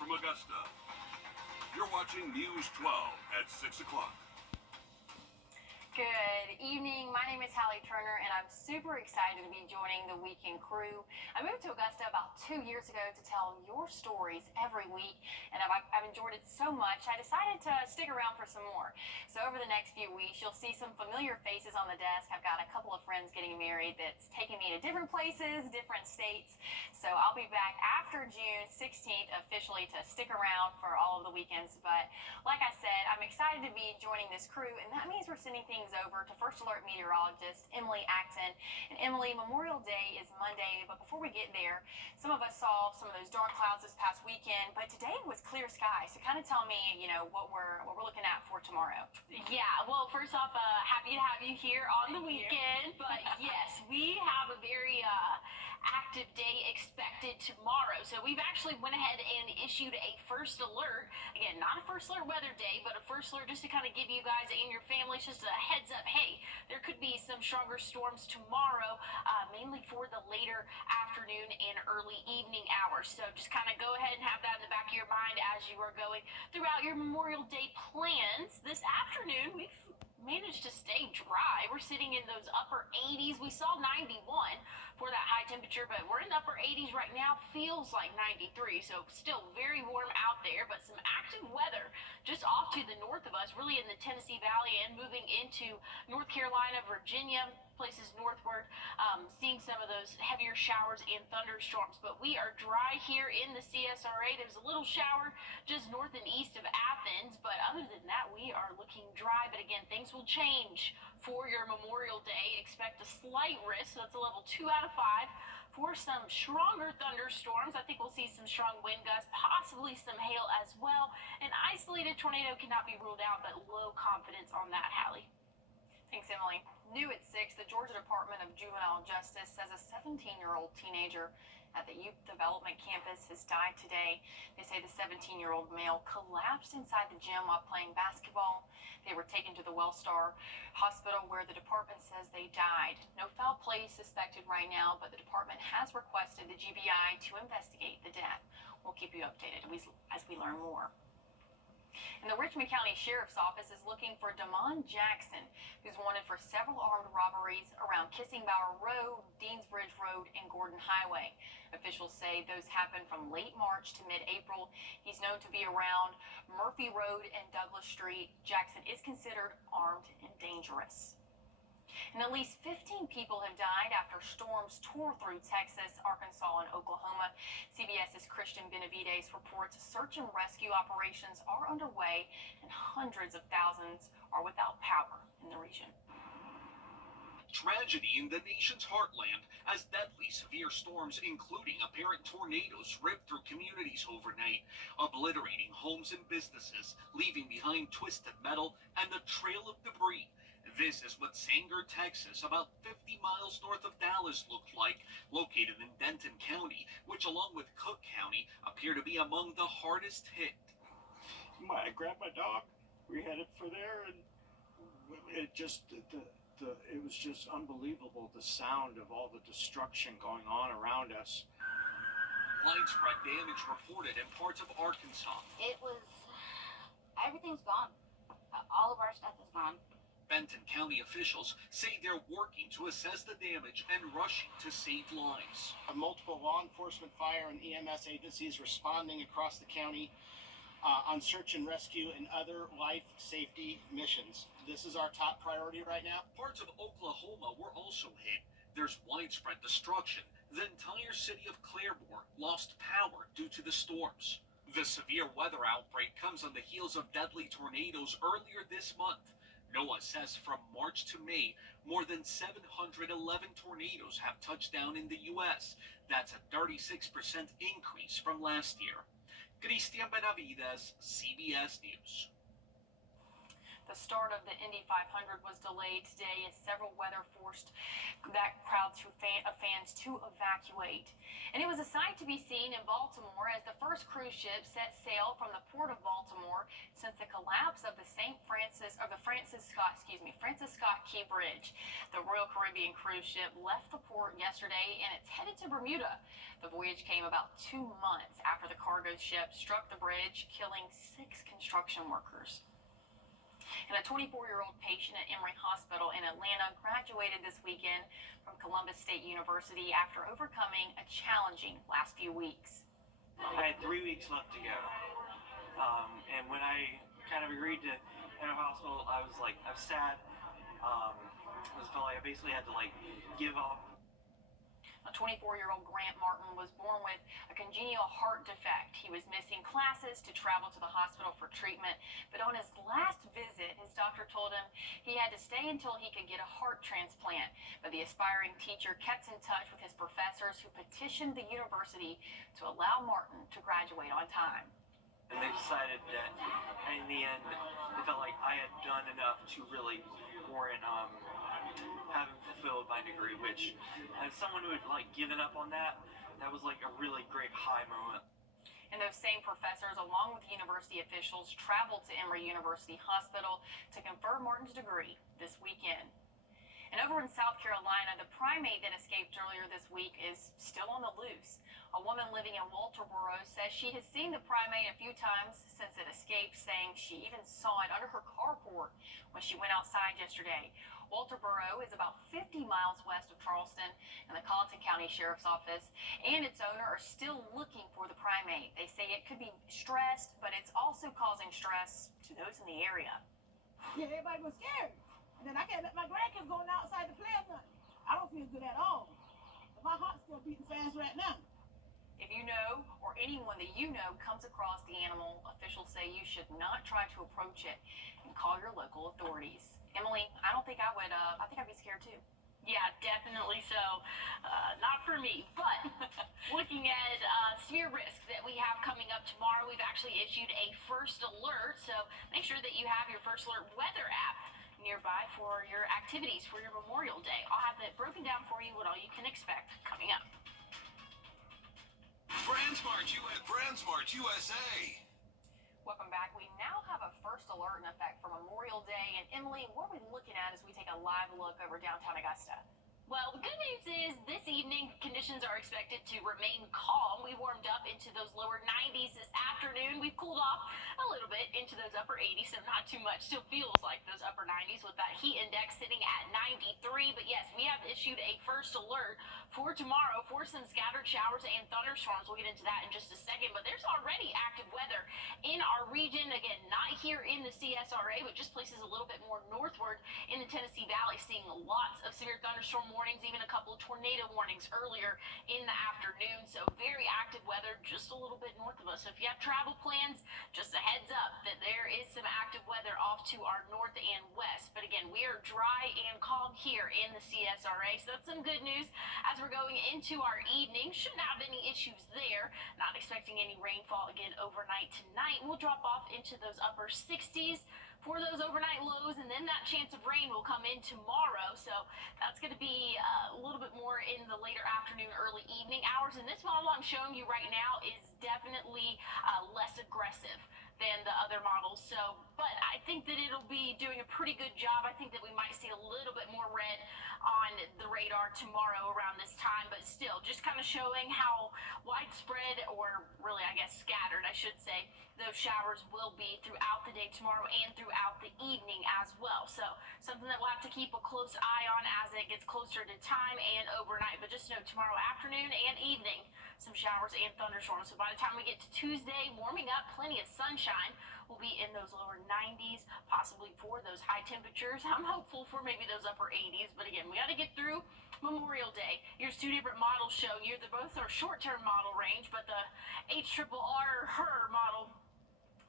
from Augusta. You're watching News 12 at 6 o'clock. Good evening. My name is Hallie Turner, and I'm super excited to be joining the weekend crew. I moved to Augusta about 2 years ago to tell your stories every week, and I've enjoyed it so much, I decided to stick around for some more. So over the next few weeks, you'll see some familiar faces on the desk. I've got a couple of friends getting married that's taking me to different places, different states. So I'll be back after June 16th officially to stick around for all of the weekends. But like I said, I'm excited to be joining this crew, and that means we're sending things over to First Alert meteorologist Emily Acton. And Emily, Memorial Day is Monday, but before we get there, some of us saw some of those dark clouds this past weekend, but today was clear sky. So kind of tell me, what we're looking at for tomorrow. Yeah, well, first off, happy to have you here on the weekend. But yes, we have a very active day expected tomorrow. So we've actually went ahead and issued a first alert. Again, not a first alert weather day, but a first alert just to kind of give you guys and your families just a heads up. Hey, there could be some stronger storms tomorrow, mainly for the later afternoon and early evening hours. So just kind of go ahead and have that in the back of your mind as you are going throughout your Memorial Day plans. This afternoon, we've managed to stay dry. We're sitting in those upper 80s. We saw 91 for that high temperature, but we're in the upper 80s right now. Feels like 93, so still very warm out there, but some active weather just off to the north of us, really in the Tennessee Valley and moving into North Carolina, Virginia, places northward, seeing some of those heavier showers and thunderstorms. But we are dry here in the CSRA. There's a little shower just north and east of Athens, but other than that, we are looking dry. But again, things will change for your Memorial Day. Expect a slight risk, so that's a level 2 out of 5 for some stronger thunderstorms. I think we'll see some strong wind gusts, possibly some hail as well. An isolated tornado cannot be ruled out, but low confidence on that, Hallie. Thanks, Emily. New at 6, the Georgia Department of Juvenile Justice says a 17-year-old teenager at the Youth Development Campus has died today. They say the 17-year-old male collapsed inside the gym while playing basketball. They were taken to the Wellstar Hospital, where the department says they died. No foul play suspected right now, but the department has requested the GBI to investigate the death. We'll keep you updated as we learn more. And the Richmond County Sheriff's Office is looking for Damon Jackson, who's wanted for several armed robberies around Kissingbauer Road, Deansbridge Road, and Gordon Highway. Officials say those happened from late March to mid-April. He's known to be around Murphy Road and Douglas Street. Jackson is considered armed and dangerous. And at least 15 people have died after storms tore through Texas, Arkansas, and Oklahoma. CBS's Christian Benavides reports search and rescue operations are underway, and hundreds of thousands are without power in the region. Tragedy in the nation's heartland as deadly severe storms, including apparent tornadoes, ripped through communities overnight, obliterating homes and businesses, leaving behind twisted metal and a trail of debris. This is what Sanger, Texas, about 50 miles north of Dallas, looked like, located in Denton County, which, along with Cook County, appear to be among the hardest hit. I grabbed my dog. We headed for there, and it just it was just unbelievable, the sound of all the destruction going on around us. Widespread damage reported in parts of Arkansas. Everything's gone. All of our stuff is gone. Benton County officials say they're working to assess the damage and rushing to save lives. Multiple law enforcement, fire, and EMS agencies responding across the county on search and rescue and other life safety missions. This is our top priority right now. Parts of Oklahoma were also hit. There's widespread destruction. The entire city of Claremore lost power due to the storms. The severe weather outbreak comes on the heels of deadly tornadoes earlier this month. NOAA says from March to May, more than 711 tornadoes have touched down in the U.S. That's a 36% increase from last year. Christian Benavides, CBS News. The start of the Indy 500 was delayed today as several weather forced that crowd of fans to evacuate. And it was a sight to be seen in Baltimore as the first cruise ship set sail from the port of Baltimore since the collapse of the Francis Scott Key Bridge. The Royal Caribbean cruise ship left the port yesterday and it's headed to Bermuda. The voyage came about 2 months after the cargo ship struck the bridge, killing 6 construction workers. And a 24-year-old patient at Emory Hospital in Atlanta graduated this weekend from Columbus State University after overcoming a challenging last few weeks. I had 3 weeks left to go. And when I kind of agreed to enter hospital, I was sad. I felt like I basically had to give up. A 24-year-old Grant Martin was born with a congenital heart defect. He was missing classes to travel to the hospital for treatment, but on his last visit, his doctor told him he had to stay until he could get a heart transplant. But the aspiring teacher kept in touch with his professors who petitioned the university to allow Martin to graduate on time. And they decided that in the end, they felt like I had done enough to really warrant having fulfilled my degree, which as someone who had given up on that was a really great high moment. And those same professors, along with university officials, traveled to Emory University Hospital to confer Martin's degree this weekend. And over in South Carolina, the primate that escaped earlier this week is still on the loose. A woman living in Wrdw says she has seen the primate a few times since it escaped, saying she even saw it under her carport when she went outside yesterday. Wrdw is about 50 miles west of Charleston, and the Colleton County Sheriff's Office and its owner are still looking for the primate. They say it could be stressed, but it's also causing stress to those in the area. Yeah, everybody was scared. And then I can't let my grandkids going outside to play or nothing. I don't feel good at all. But my heart's still beating fast right now. If you know or anyone that you know comes across the animal, officials say you should not try to approach it and call your local authorities. Emily, I don't think I would. I think I'd be scared too. Yeah, definitely so. Not for me, but looking at severe risk that we have coming up tomorrow, we've actually issued a first alert. So make sure that you have your first alert weather app nearby for your activities for your Memorial Day. I'll have that broken down for you, what all you can expect coming up. Brandsmart USA. Welcome back. We now have a first alert in effect for Memorial Day. And Emily, what are we looking at as we take a live look over downtown Augusta? Well, the good news is this evening conditions are expected to remain calm. We warmed up into those lower 90s this afternoon. We've cooled off a little bit into those upper 80s, so not too much. Still feels like those upper 90s with that heat index sitting at 93. But yes, we have issued a first alert for tomorrow for some scattered showers and thunderstorms. We'll get into that in just a second. But there's already active weather in our region. Again, not here in the CSRA, but just places a little bit more northward in the Tennessee Valley, seeing lots of severe thunderstorm warnings, even a couple of tornado warnings earlier in the afternoon. So very active weather just a little bit north of us. So if you have travel plans, just a heads up that there is some active weather off to our north and west. But again, we are dry and calm here in the CSRA. So that's some good news as we're going into our evening. Shouldn't have any issues there. Not expecting any rainfall again overnight tonight. We'll drop off into those upper 60s for those overnight lows, and then that chance of rain will come in tomorrow. So that's going to be a little bit more in the later afternoon, early evening hours. And this model I'm showing you right now is definitely less aggressive than the other models. So, but I think that it'll be doing a pretty good job. I think that we might see a little bit more red on the radar tomorrow around this time, but still just kind of showing how widespread, or really I guess scattered I should say, those showers will be throughout the day tomorrow and throughout the evening as well. So something that we'll have to keep a close eye on as it gets closer to time and overnight. But just know tomorrow afternoon and evening, some showers and thunderstorms. So by the time we get to Tuesday, warming up, plenty of sunshine. We'll be in those lower 90s, possibly for those high temperatures. I'm hopeful for maybe those upper 80s. But again, we got to get through Memorial Day. Here's two different models showing you. They're both our short-term model range, but the HRRR HER model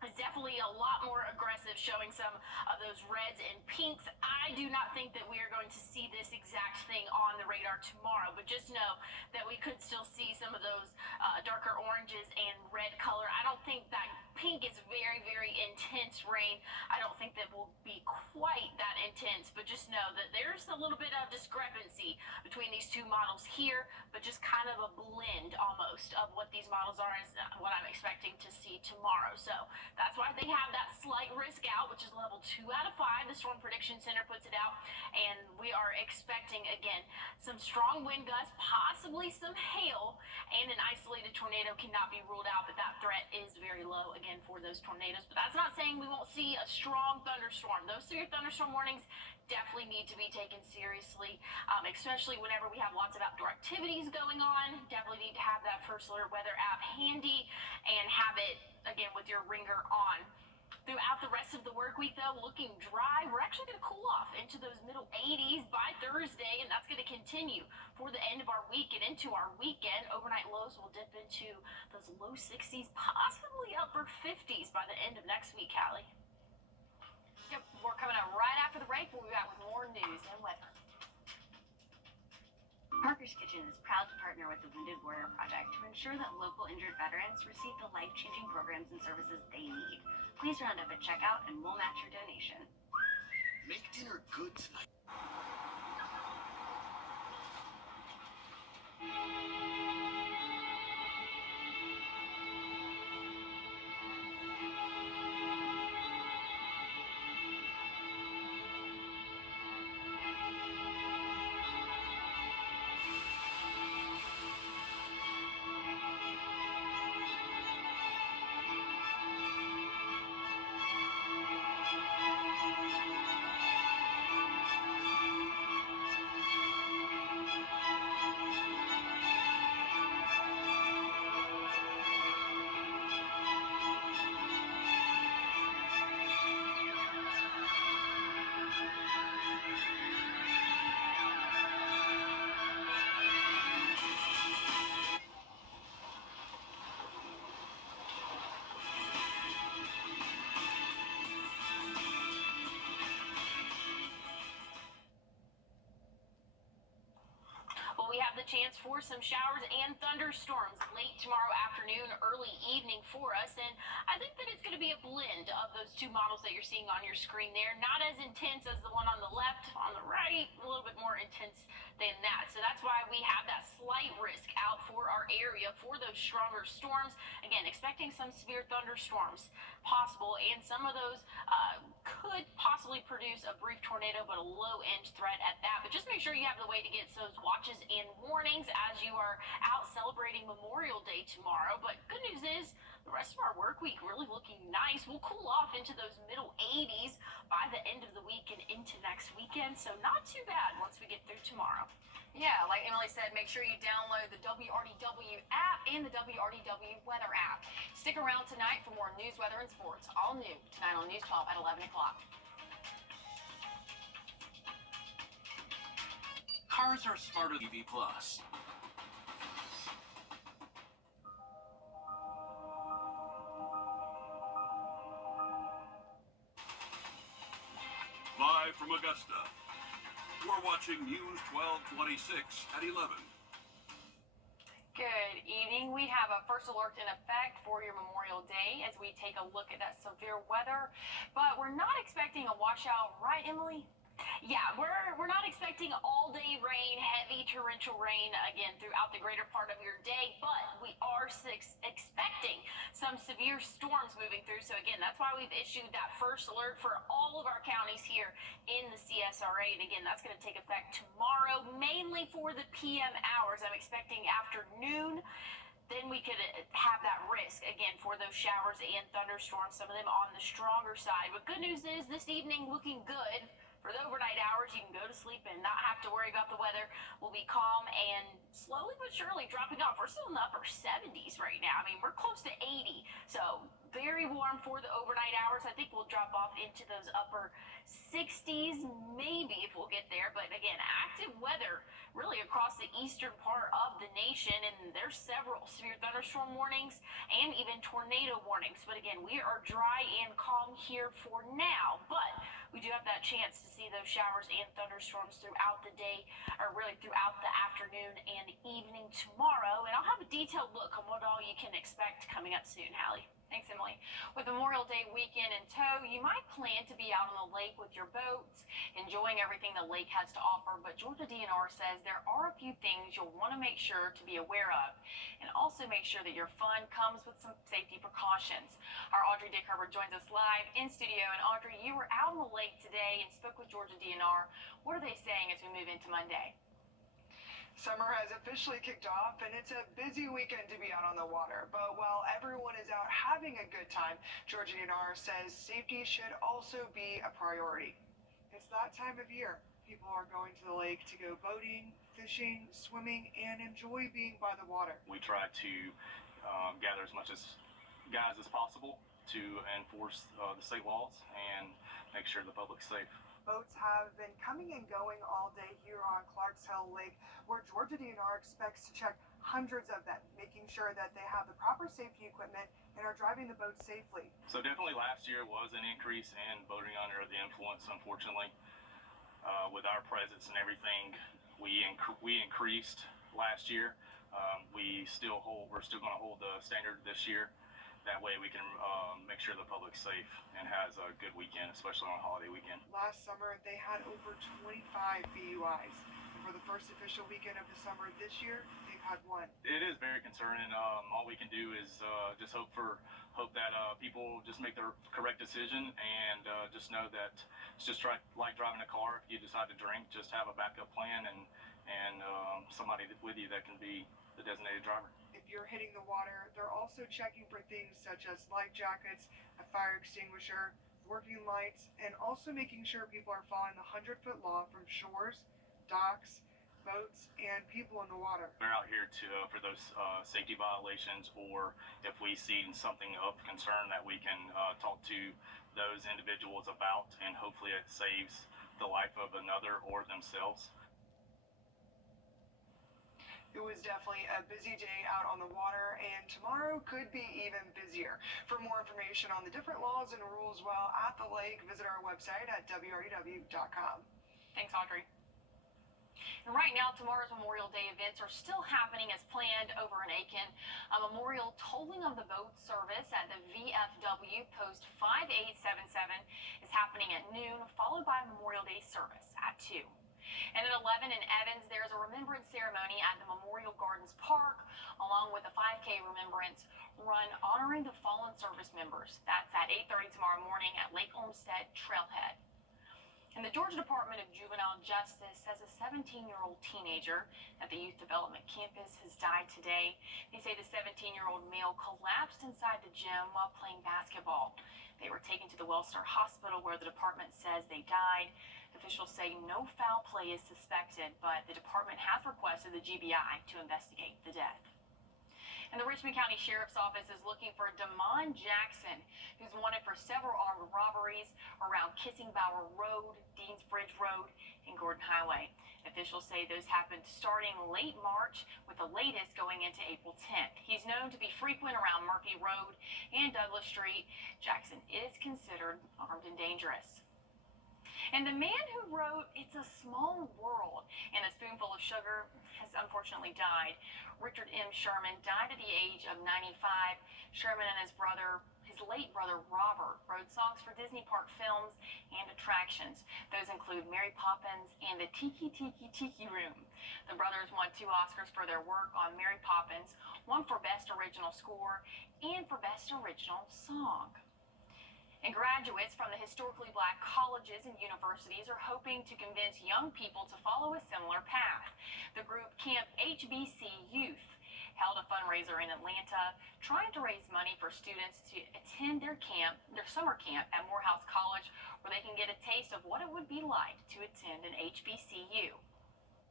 is definitely a lot more aggressive, showing some of those reds and pinks. I do not think that we are going to see this exact thing on the radar tomorrow, but just know that we could still see some of those darker oranges and red color. I don't think that pink is very, very intense rain. I don't think that will be quite that intense, but just know that there's a little bit of discrepancy between these two models here, but just kind of a blend almost of what these models are is what I'm expecting to see tomorrow. So that's why they have that slight risk out, which is level 2 out of 5. The Storm Prediction Center puts it out, and we are expecting, again, some strong wind gusts, possibly some hail, and an isolated tornado cannot be ruled out, but that threat is very low, again, for those tornadoes. But that's not saying we won't see a strong thunderstorm. Those severe thunderstorm warnings definitely need to be taken seriously, especially whenever we have lots of outdoor activities going on. Definitely need to have that First Alert Weather app handy and have it, again, with your ringer on. Throughout the rest of the work week, though, looking dry. We're actually going to cool off into those middle 80s by Thursday, and that's going to continue for the end of our week and into our weekend. Overnight lows will dip into those low 60s, possibly upper 50s by the end of next week, Callie. Yep, we're coming up right after the break. We'll be back with more news and weather. Parker's Kitchen is proud to partner with the Wounded Warrior Project to ensure that local injured veterans receive the life-changing programs and services they need. Please round up at checkout and we'll match your donation. Make dinner good tonight. Well, we have the chance for some showers and thunderstorms late tomorrow afternoon, early evening for us. And I think that it's going to be a blend of those two models that you're seeing on your screen there. Not as intense as the one on the left. On the right, a little bit more intense than that. So that's why we have that slight risk out for our area for those stronger storms. Again, expecting some severe thunderstorms possible, and some of those could possibly produce a brief tornado, but a low-end threat at that. But just make sure you have the way to get those watches and warnings as you are out celebrating Memorial Day tomorrow. But good news is the rest of our work week really looking nice. We'll cool off into those middle 80s by the end of the week and into next weekend. So not too bad once we get through tomorrow. Yeah, like Emily said, make sure you download the WRDW app and the WRDW weather app. Stick around tonight for more news, weather, and sports. All new tonight on News 12 at 11 o'clock. Cars are smarter than EV Plus. Live from Augusta, we're watching News 1226 at 11. Good evening. We have a first alert in effect for your Memorial Day as we take a look at that severe weather, but we're not expecting a washout, right, Emily? Yeah, we're not expecting all-day rain, heavy torrential rain, again, throughout the greater part of your day, but we are expecting some severe storms moving through. So, again, that's why we've issued that first alert for all of our counties here in the CSRA. And, again, that's going to take effect tomorrow, mainly for the PM hours. I'm expecting afternoon. Then we could have that risk, again, for those showers and thunderstorms, some of them on the stronger side. But good news is this evening looking good. For the overnight hours, you can go to sleep and not have to worry about the weather. We'll be calm and slowly but surely dropping off. We're still in the upper 70s right now. I mean, we're close to 80. So very warm for the overnight hours. I think we'll drop off into those upper 60s, maybe if we'll get there. But again, active weather really across the eastern part of the nation, and there's several severe thunderstorm warnings and even tornado warnings. But again, we are dry and calm here for now, but we do have that chance to see those showers and thunderstorms throughout the day, or really throughout the afternoon and evening tomorrow. And I'll have a detailed look on what all you can expect coming up soon, Hallie. Thanks, Emily. With Memorial Day weekend in tow, you might plan to be out on the lake with your boats, enjoying everything the lake has to offer, but Georgia DNR says there are a few things you'll want to make sure to be aware of, and also make sure that your fun comes with some safety precautions. Our Audrey Dickerber joins us live in studio, and Audrey, you were out on the lake today and spoke with Georgia DNR. What are they saying as we move into Monday? Summer has officially kicked off, and it's a busy weekend to be out on the water. But while everyone is out having a good time, Georgia DNR says safety should also be a priority. It's that time of year. People are going to the lake to go boating, fishing, swimming, and enjoy being by the water. We try to gather as much guys as possible to enforce the state laws and make sure the public's safe. Boats have been coming and going all day here on Clarks Hill Lake, where Georgia DNR expects to check hundreds of them, making sure that they have the proper safety equipment and are driving the boat safely. So definitely last year was an increase in boating under the influence, unfortunately. With our presence and everything, we increased last year. We're still going to hold the standard this year. That way we can make sure the public's safe and has a good weekend, especially on a holiday weekend. Last summer, they had over 25 BUIs. For the first official weekend of the summer this year, they've had one. It is very concerning. All we can do is just hope that people just make the correct decision, and just know that it's just like driving a car. If you decide to drink, just have a backup plan and somebody with you that can be the designated driver. If you're hitting the water, they're also checking for things such as life jackets, a fire extinguisher, working lights, and also making sure people are following the 100-foot law from shores, docks, boats, and people in the water. We're out here for those safety violations, or if we see something of concern that we can talk to those individuals about, and hopefully it saves the life of another or themselves. It was definitely a busy day out on the water, and tomorrow could be even busier. For more information on the different laws and rules while at the lake, visit our website at wrdw.com. Thanks, Audrey. And right now, tomorrow's Memorial Day events are still happening as planned over in Aiken. A memorial tolling of the boat service at the VFW Post 5877 is happening at noon, followed by a Memorial Day service at 2. And at 11 in Evans, there's a remembrance ceremony at the Memorial Gardens Park, along with a 5K remembrance run honoring the fallen service members. That's at 8:30 tomorrow morning at Lake Olmsted Trailhead. And the Georgia Department of Juvenile Justice says a 17-year-old teenager at the Youth Development Campus has died today. They say the 17-year-old male collapsed inside the gym while playing basketball. They were taken to the Wellstar Hospital, where the department says they died. Officials say no foul play is suspected, but the department has requested the GBI to investigate the death. And the Richmond County Sheriff's Office is looking for Damon Jackson, who's wanted for several armed robberies around Kissingbauer Road, Deans Bridge Road, and Gordon Highway. Officials say those happened starting late March, with the latest going into April 10th. He's known to be frequent around Murphy Road and Douglas Street. Jackson is considered armed and dangerous. And the man who wrote It's a Small World and A Spoonful of Sugar has unfortunately died. Richard M. Sherman died at the age of 95. Sherman and his late brother Robert, wrote songs for Disney Park films and attractions. Those include Mary Poppins and the Tiki Tiki Tiki Room. The brothers won 2 Oscars for their work on Mary Poppins, one for Best Original Score and for Best Original Song. And graduates from the historically black colleges and universities are hoping to convince young people to follow a similar path. The group Camp HBC Youth held a fundraiser in Atlanta, trying to raise money for students to attend their summer camp at Morehouse College, where they can get a taste of what it would be like to attend an HBCU.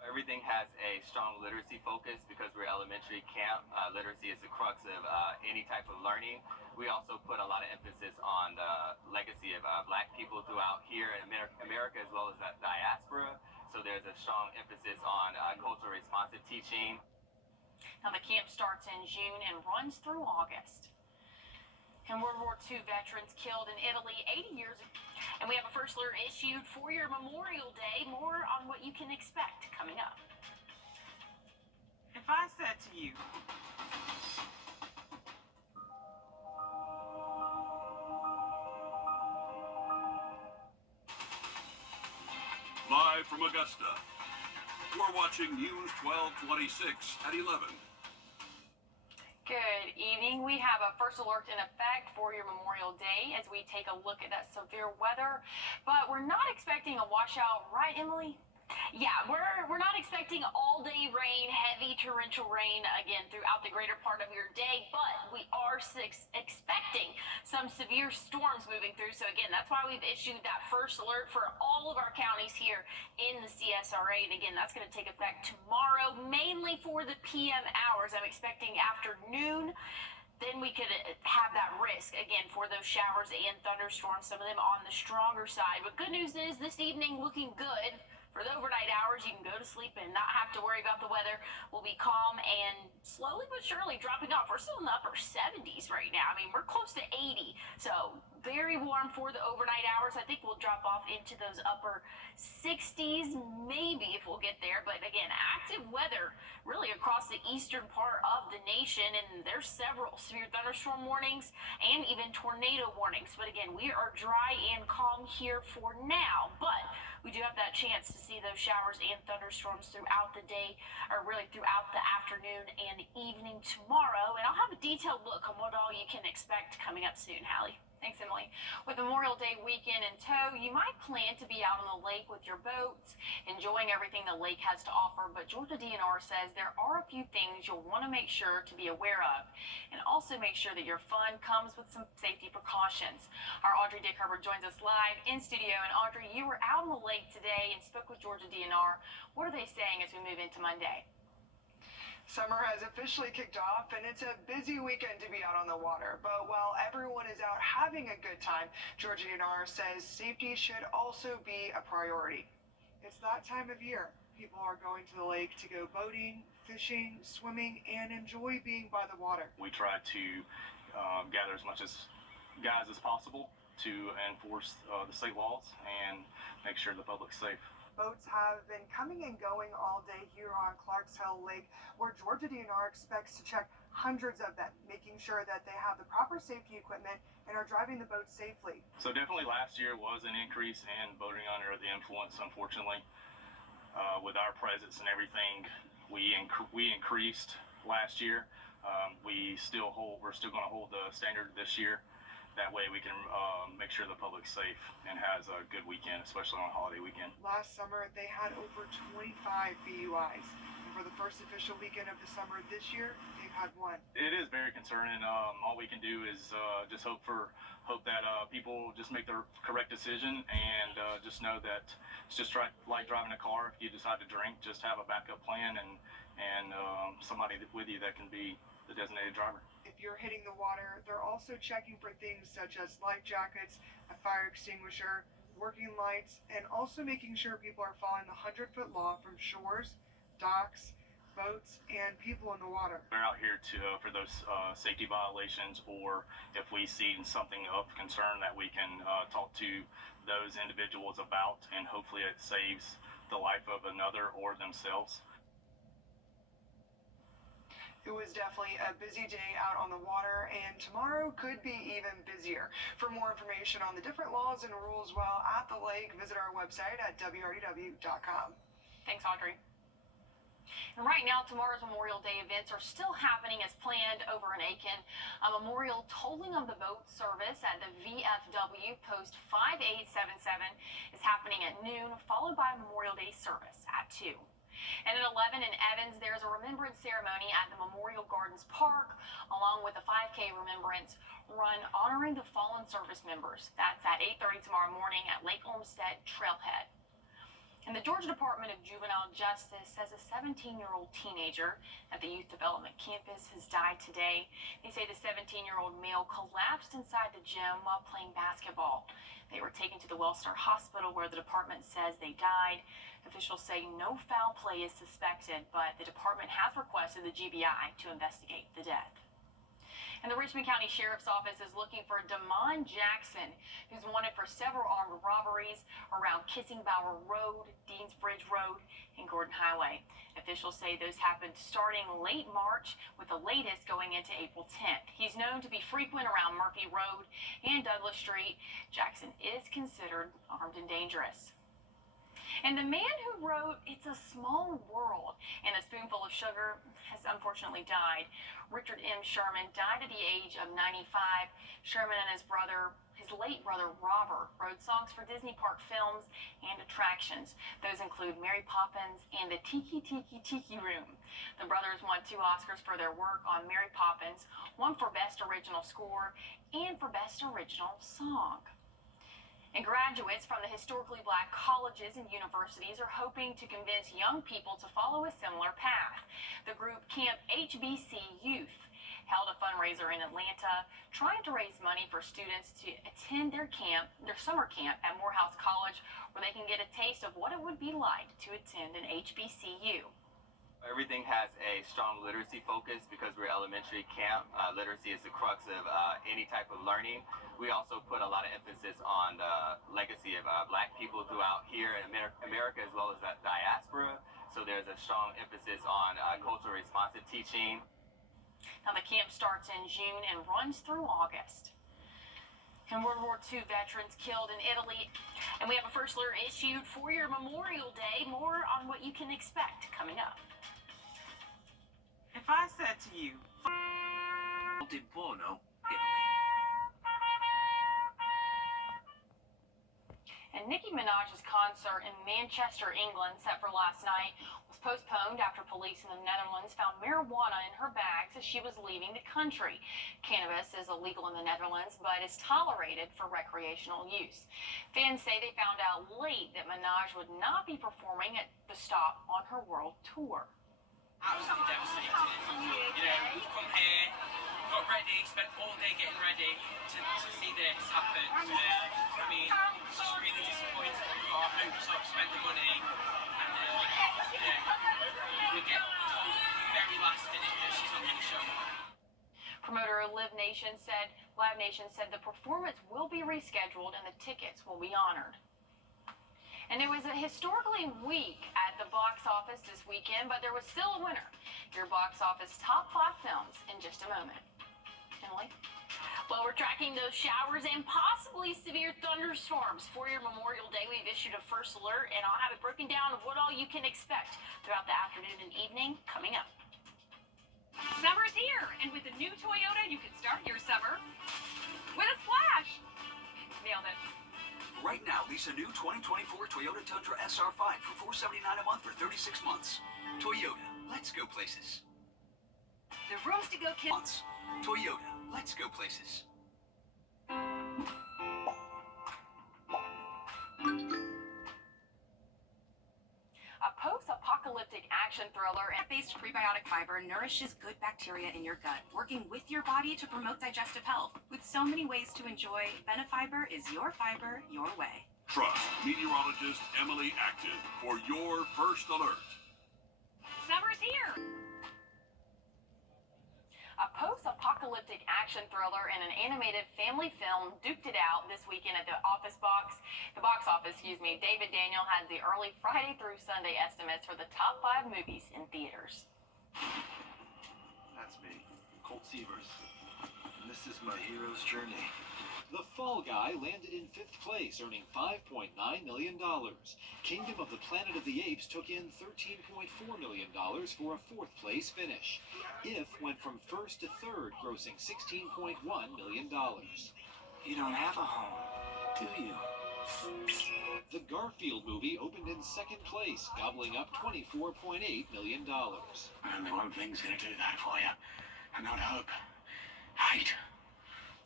Everything has a strong literacy focus because we're elementary camp. Literacy is the crux of any type of learning. We also put a lot of emphasis on the legacy of Black people throughout here in America as well as the diaspora. So there's a strong emphasis on culturally responsive teaching. Now, the camp starts in June and runs through August. And World War II veterans killed in Italy 80 years ago. And we have a first alert issued for your Memorial Day. More on what you can expect coming up. If I said to you, Live from Augusta, you're watching News 1226 at 11. Good evening. We have a first alert in effect for your Memorial Day as we take a look at that severe weather. But we're not expecting a washout, right, Emily? Yeah, we're not expecting all-day rain, heavy torrential rain again throughout the greater part of your day, but we are expecting some severe storms moving through. So again, that's why we've issued that first alert for all of our counties here in the CSRA. And again, that's going to take effect tomorrow, mainly for the PM hours. I'm expecting afternoon. Then we could have that risk, again, for those showers and thunderstorms, some of them on the stronger side. But good news is this evening looking good. For the overnight hours, you can go to sleep and not have to worry about the weather. We'll be calm and slowly but surely dropping off. We're still in the upper 70s right now. I mean, we're close to 80. So very warm for the overnight hours. I think we'll drop off into those upper 60s, maybe if we'll get there. But again, active weather really across the eastern part of the nation. And there's several severe thunderstorm warnings and even tornado warnings. But again, we are dry and calm here for now. But we do have that chance to see those showers and thunderstorms throughout the day, or really throughout the afternoon and evening tomorrow. And I'll have a detailed look on what all you can expect coming up soon, Hallie. Thanks, Emily. With Memorial Day weekend in tow, you might plan to be out on the lake with your boats, enjoying everything the lake has to offer, but Georgia DNR says there are a few things you'll want to make sure to be aware of, and also make sure that your fun comes with some safety precautions. Our Audrey Dick-Herbert joins us live in studio, and Audrey, you were out on the lake today and spoke with Georgia DNR. What are they saying as we move into Monday? Summer has officially kicked off, and it's a busy weekend to be out on the water. But while everyone is out having a good time, Georgia DNR says safety should also be a priority. It's that time of year. People are going to the lake to go boating, fishing, swimming, and enjoy being by the water. We try to gather as much guys as possible to enforce the state laws and make sure the public's safe. Boats have been coming and going all day here on Clarks Hill Lake, where Georgia DNR expects to check hundreds of them, making sure that they have the proper safety equipment and are driving the boat safely. So definitely last year was an increase in boating under the influence, unfortunately. With our presence and everything, we increased last year. We're still going to hold the standard this year. That way we can make sure the public's safe and has a good weekend, especially on a holiday weekend. Last summer, they had over 25 BUIs. And for the first official weekend of the summer this year, they've had one. It is very concerning. All we can do is just hope that people just make the correct decision, and just know that it's just like driving a car. If you decide to drink, just have a backup plan and somebody with you that can be the designated driver. If you're hitting the water, they're also checking for things such as life jackets, a fire extinguisher, working lights, and also making sure people are following the 100-foot law from shores, docks, boats, and people in the water. We're out here for those safety violations, or if we see something of concern that we can talk to those individuals about, and hopefully it saves the life of another or themselves. It was definitely a busy day out on the water, and tomorrow could be even busier. For more information on the different laws and rules while at the lake, visit our website at wrdw.com. Thanks, Audrey. And right now, tomorrow's Memorial Day events are still happening as planned over in Aiken. A memorial tolling of the boat service at the VFW Post 5877 is happening at noon, followed by a Memorial Day service at 2. And at 11 in Evans, there's a remembrance ceremony at the Memorial Gardens Park, along with a 5K remembrance run honoring the fallen service members. That's at 8:30 tomorrow morning at Lake Olmsted Trailhead. And the Georgia Department of Juvenile Justice says a 17-year-old teenager at the Youth Development Campus has died today. They say the 17-year-old male collapsed inside the gym while playing basketball. They were taken to the Wellstar Hospital where the department says they died. Officials say no foul play is suspected, but the department has requested the GBI to investigate the death. And the Richmond County Sheriff's Office is looking for Damon Jackson, who's wanted for several armed robberies around Kissingbauer Road, Deansbridge Road, and Gordon Highway. Officials say those happened starting late March, with the latest going into April 10th. He's known to be frequent around Murphy Road and Douglas Street. Jackson is considered armed and dangerous. And the man who wrote It's a Small World and a Spoonful of Sugar has unfortunately died. Richard M. Sherman died at the age of 95. Sherman and his late brother Robert, wrote songs for Disney Park films and attractions. Those include Mary Poppins and the Tiki Tiki Tiki Room. The brothers won 2 Oscars for their work on Mary Poppins, one for Best Original Score and for Best Original Song. And graduates from the historically black colleges and universities are hoping to convince young people to follow a similar path. The group Camp HBC Youth held a fundraiser in Atlanta trying to raise money for students to attend their summer camp at Morehouse College, where they can get a taste of what it would be like to attend an HBCU. Everything has a strong literacy focus because we're elementary camp. Literacy is the crux of any type of learning. We also put a lot of emphasis on the legacy of black people throughout here in America as well as the diaspora. So there's a strong emphasis on cultural responsive teaching. Now the camp starts in June and runs through August. And World War II veterans killed in Italy. And we have a first alert issued for your Memorial Day. More on what you can expect coming up. If I said to you, in Porno, Italy. And Nicki Minaj's concert in Manchester, England, set for last night, was postponed after police in the Netherlands found marijuana in her bags as she was leaving the country. Cannabis is illegal in the Netherlands, but is tolerated for recreational use. Fans say they found out late that Minaj would not be performing at the stop on her world tour. absolutely devastated. You know, we've come here, got ready, spent all day getting ready to see this happen. I mean, it's just really disappointing. We've got our hopes up, spent the money, and we get told very last minute that she's not going to show up. Promoter Live Nation said the performance will be rescheduled and the tickets will be honored. And it was a historically weak at the box office this weekend, but there was still a winner. Your box office top 5 films in just a moment. Emily? Well, we're tracking those showers and possibly severe thunderstorms for your Memorial Day. We've issued a first alert, and I'll have it broken down of what all you can expect throughout the afternoon and evening coming up. Summer's here, and with the new Toyota, you can start your summer with a splash. Nailed it. Right now, lease a new 2024 Toyota Tundra SR5 for $479 a month for 36 months. Toyota, let's go places. The rooms to go Months. Toyota, let's go places. A post-apocalyptic action thriller and Plant-based prebiotic fiber nourishes good bacteria in your gut, working with your body to promote digestive health. With so many ways to enjoy, Benefiber is your fiber, your way. Trust meteorologist Emily Acton for your first alert. Summer's here. A post-apocalyptic action thriller and an animated family film duked it out this weekend at the box office. David Daniel has the early Friday through Sunday estimates for the top 5 movies in theaters. That's me, Colt Sievers, and this is my hero's journey. The Fall Guy landed in 5th place, earning $5.9 million. Kingdom of the Planet of the Apes took in $13.4 million for a 4th place finish. If went from 1st to 3rd, grossing $16.1 million. You don't have a home, do you? The Garfield movie opened in 2nd place, gobbling up $24.8 million. Only one thing's gonna do that for you, and not hope. Hate.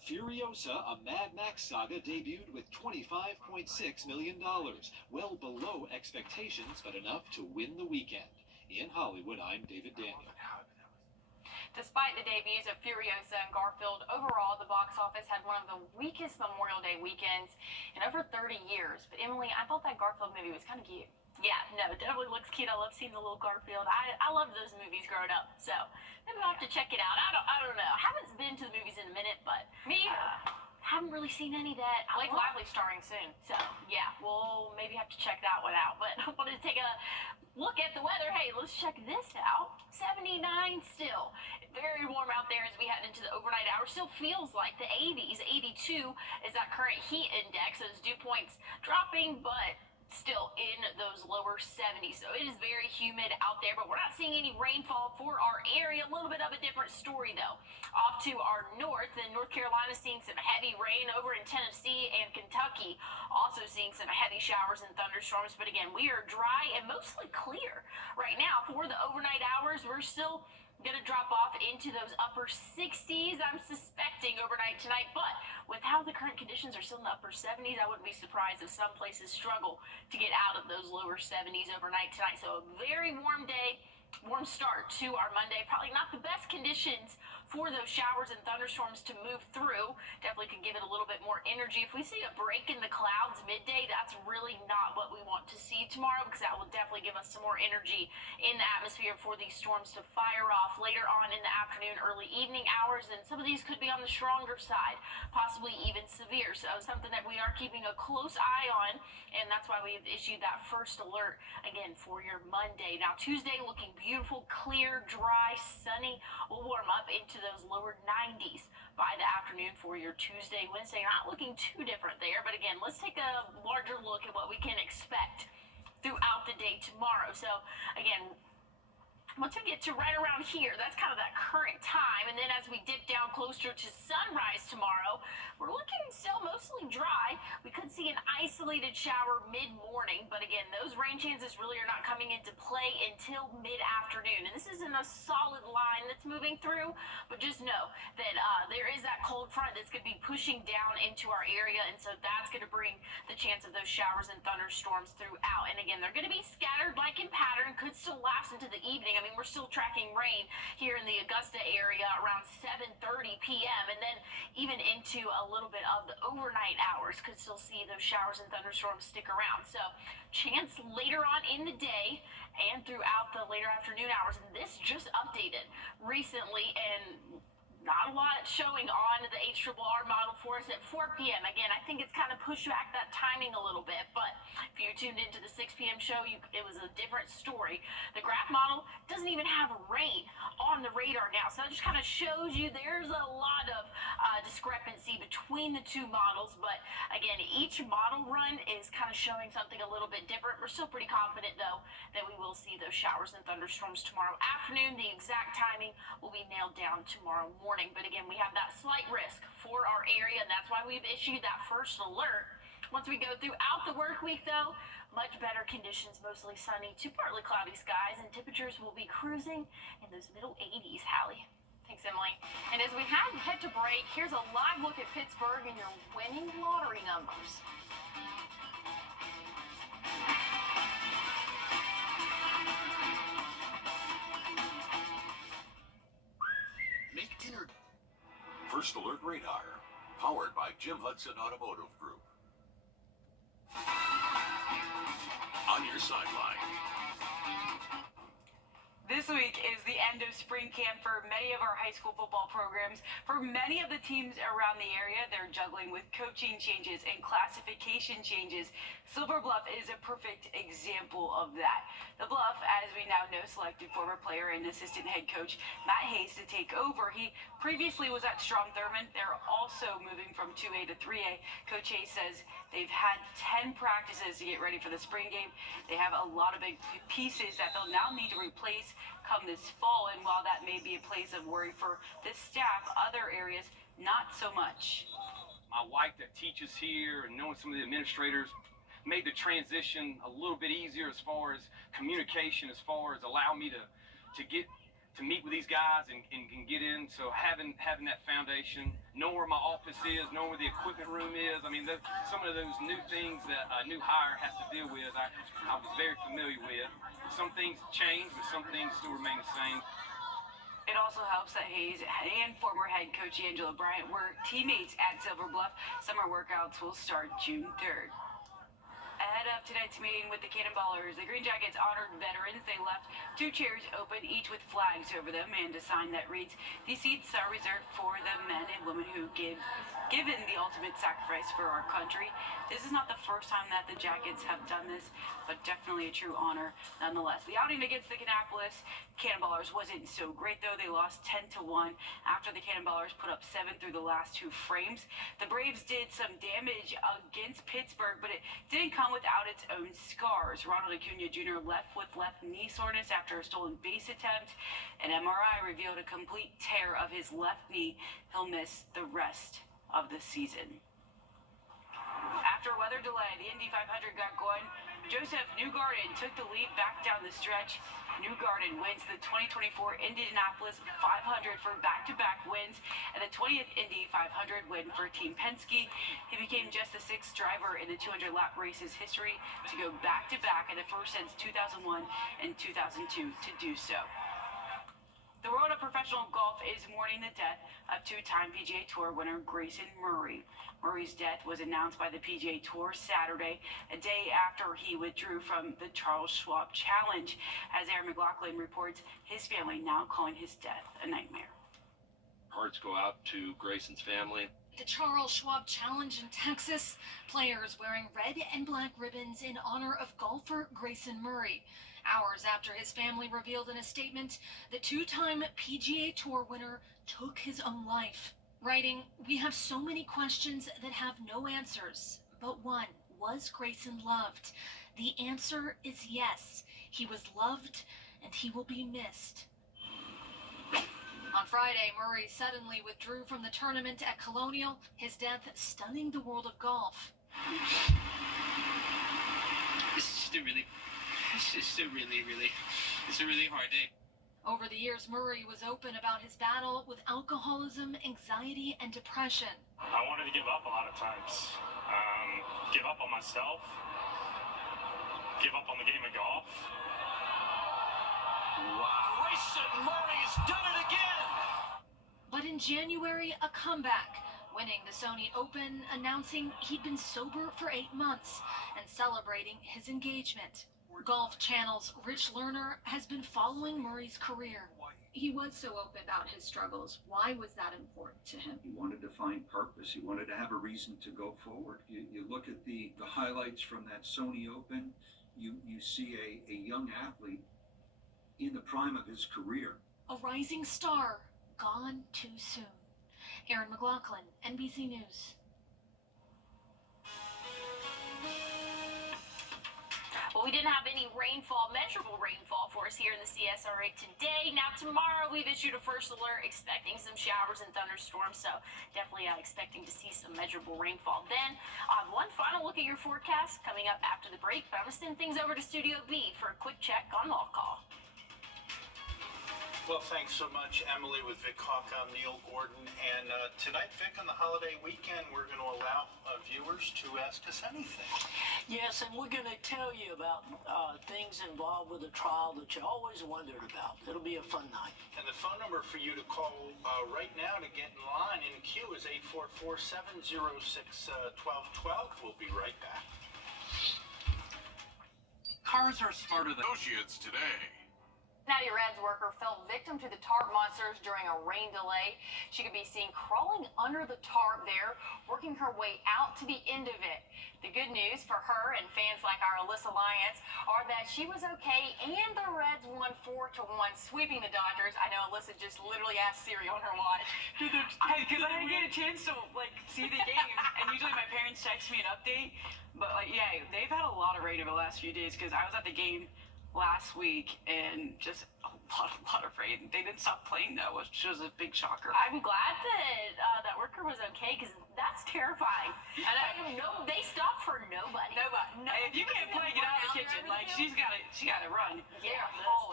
Furiosa, a Mad Max saga, debuted with $25.6 million, well below expectations, but enough to win the weekend. In Hollywood, I'm David Daniel. Despite the debuts of Furiosa and Garfield, overall, the box office had one of the weakest Memorial Day weekends in over 30 years. But Emily, I thought that Garfield movie was kind of cute. Yeah, no, it definitely looks cute. I love seeing the little Garfield. I loved those movies growing up, so maybe I'll have to check it out. I don't know. I haven't been to the movies in a minute, but Me either. Haven't really seen any that I Blake love. Lively's starring soon. So yeah, we'll maybe have to check that one out. But I wanted to take a look at the weather. Hey, let's check this out. 79 still. Very warm out there as we head into the overnight hour. Still feels like the 80s. 82 is that current heat index. Those dew points dropping, but still in those lower 70s. So it is very humid out there, but we're not seeing any rainfall for our area. A little bit of a different story though. Off to our north, and North Carolina seeing some heavy rain over in Tennessee and Kentucky. Also seeing some heavy showers and thunderstorms, but again, we are dry and mostly clear right now. For the overnight hours, we're still going to drop off into those upper 60s, I'm suspecting, overnight tonight. But with how the current conditions are still in the upper 70s, I wouldn't be surprised if some places struggle to get out of those lower 70s overnight tonight. So a very warm day, warm start to our Monday. Probably not the best conditions for those showers and thunderstorms to move through. Definitely could give it a little bit more energy. If we see a break in the clouds midday, that's really not what we want to see tomorrow, because that will definitely give us some more energy in the atmosphere for these storms to fire off later on in the afternoon, early evening hours, and some of these could be on the stronger side, possibly even severe. So something that we are keeping a close eye on, and that's why we've issued that first alert again for your Monday. Now Tuesday looking beautiful, clear, dry, sunny. We'll warm up into those lower 90s by the afternoon for your Tuesday, Wednesday. Not looking too different there, but again, let's take a larger look at what we can expect throughout the day tomorrow. So again, once we get to right around here, that's kind of that current time, and then as we dip down closer to sunrise tomorrow, we're looking still mostly dry. We could see an isolated shower mid-morning, but again, those rain chances really are not coming into play until mid-afternoon. And this isn't a solid line that's moving through, but just know that there is that cold front that's going to be pushing down into our area, and so that's going to bring the chance of those showers and thunderstorms throughout. And again, they're going to be scattered like in pattern, could still last into the evening. I mean, we're still tracking rain here in the Augusta area around 7:30 p.m. and then even into a little bit of the overnight hours. Could still see those showers and thunderstorms stick around. So chance later on in the day and throughout the later afternoon hours. And this just updated recently, and not a lot showing on the HRRR model for us at 4 p.m. Again, I think it's kind of pushed back that timing a little bit, but if you tuned into the 6 p.m. show, it was a different story. The graph model doesn't even have rain on the radar now, so that just kind of shows you there's a lot of discrepancy between the two models, but again, each model run is kind of showing something a little bit different. We're still pretty confident, though, that we will see those showers and thunderstorms tomorrow afternoon. The exact timing will be nailed down tomorrow morning. But again, we have that slight risk for our area, and that's why we've issued that first alert. Once we go throughout the work week, though, much better conditions, mostly sunny to partly cloudy skies, and temperatures will be cruising in those middle 80s, Hallie. Thanks, Emily. And as we head to break, here's a live look at Pittsburgh and your winning lottery numbers. Make dinner. First Alert Radar, powered by Jim Hudson Automotive Group. On your sideline. This week is the end of spring camp for many of our high school football programs. For many of the teams around the area, they're juggling with coaching changes and classification changes. Silver Bluff is a perfect example of that. The Bluff, as we now know, selected former player and assistant head coach Matt Hayes to take over. He previously was at Strom Thurmond. They're also moving from 2A to 3A. Coach Hayes says they've had 10 practices to get ready for the spring game. They have a lot of big pieces that they'll now need to replace come this fall, and while that may be a place of worry for this staff, other areas not so much. My wife that teaches here and knowing some of the administrators made the transition a little bit easier as far as communication, as far as allow me to get to meet with these guys and get in. So having that foundation, knowing where my office is, knowing where the equipment room is. I mean, some of those new things that a new hire has to deal with, I was very familiar with. Some things change, but some things still remain the same. It also helps that Hayes and former head coach Angela Bryant were teammates at Silver Bluff. Summer workouts will start June 3rd. Ahead of tonight's meeting with the Cannonballers, the Green Jackets honored veterans. They left 2 chairs open, each with flags over them, and a sign that reads, "These seats are reserved for the men and women who given the ultimate sacrifice for our country." This is not the first time that the Jackets have done this, but definitely a true honor nonetheless. The outing against the Kannapolis Cannonballers wasn't so great, though. They lost 10-1 after the Cannonballers put up 7 through the last 2 frames. The Braves did some damage against Pittsburgh, but it didn't come without its own scars. Ronald Acuna Jr. left with left knee soreness after a stolen base attempt. An MRI revealed a complete tear of his left knee. He'll miss the rest of the season. After a weather delay, the Indy 500 got going. Joseph Newgarden took the lead back down the stretch. Newgarden wins the 2024 Indianapolis 500 for back-to-back wins and the 20th Indy 500 win for Team Penske. He became just the 6th driver in the 200-lap race's history to go back-to-back and the first since 2001 and 2002 to do so. The world of professional golf is mourning the death of 2-time PGA Tour winner Grayson Murray. Murray's death was announced by the PGA Tour Saturday, a day after he withdrew from the Charles Schwab Challenge. As Aaron McLaughlin reports, his family now calling his death a nightmare. Hearts go out to Grayson's family. The Charles Schwab Challenge in Texas, players wearing red and black ribbons in honor of golfer Grayson Murray. Hours after his family revealed in a statement, the 2-time PGA Tour winner took his own life. Writing, "We have so many questions that have no answers, but one, was Grayson loved? The answer is yes. He was loved, and he will be missed." On Friday, Murray suddenly withdrew from the tournament at Colonial, his death stunning the world of golf. It's a really hard day. Over the years, Murray was open about his battle with alcoholism, anxiety, and depression. I wanted to give up a lot of times. Give up on myself. Give up on the game of golf. Wow. Grayson Murray's done it again! But in January, a comeback, winning the Sony Open, announcing he'd been sober for 8 months, and celebrating his engagement. Golf Channel's Rich Lerner has been following Murray's career. He was so open about his struggles. Why was that important to him? He wanted to find purpose. He wanted to have a reason to go forward. You look at the highlights from that Sony Open, you see a young athlete in the prime of his career. A rising star, gone too soon. Aaron McLaughlin, NBC News. Well, we didn't have any rainfall, measurable rainfall for us here in the CSRA today. Now, tomorrow, we've issued a first alert expecting some showers and thunderstorms, so definitely expecting to see some measurable rainfall. Then, one final look at your forecast coming up after the break, but I'm going to send things over to Studio B for a quick check on Law Call. Well, thanks so much, Emily, with Vic Hawk. I'm Neil Gordon. And tonight, Vic, on the holiday weekend, we're going to allow viewers to ask us anything. Yes, and we're going to tell you about things involved with the trial that you always wondered about. It'll be a fun night. And the phone number for you to call right now to get in line in queue is 844-706-1212. We'll be right back. Cars are smarter than associates today. Cincinnati Reds worker fell victim to the tarp monsters during a rain delay. She could be seen crawling under the tarp there, working her way out to the end of it. The good news for her and fans like our Alyssa Lyons are that she was okay and the Reds won 4-1, sweeping the Dodgers. I know Alyssa just literally asked Siri on her watch. Because I didn't get a chance to see the game, and usually my parents text me an update. But yeah, they've had a lot of rain over the last few days because I was at the game last week and just a lot of rain. They didn't stop playing though, which was a big shocker. I'm glad that that worker was okay because that's terrifying. And I don't know, they stopped for nobody. If you can't play, get out of the kitchen. Like she got to run. Yeah,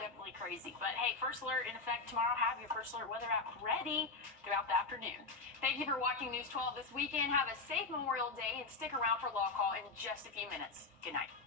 definitely crazy. But hey, first alert in effect tomorrow. Have your first alert weather app ready throughout the afternoon. Thank you for watching News 12 this weekend. Have a safe Memorial Day and stick around for Law Call in just a few minutes. Good night.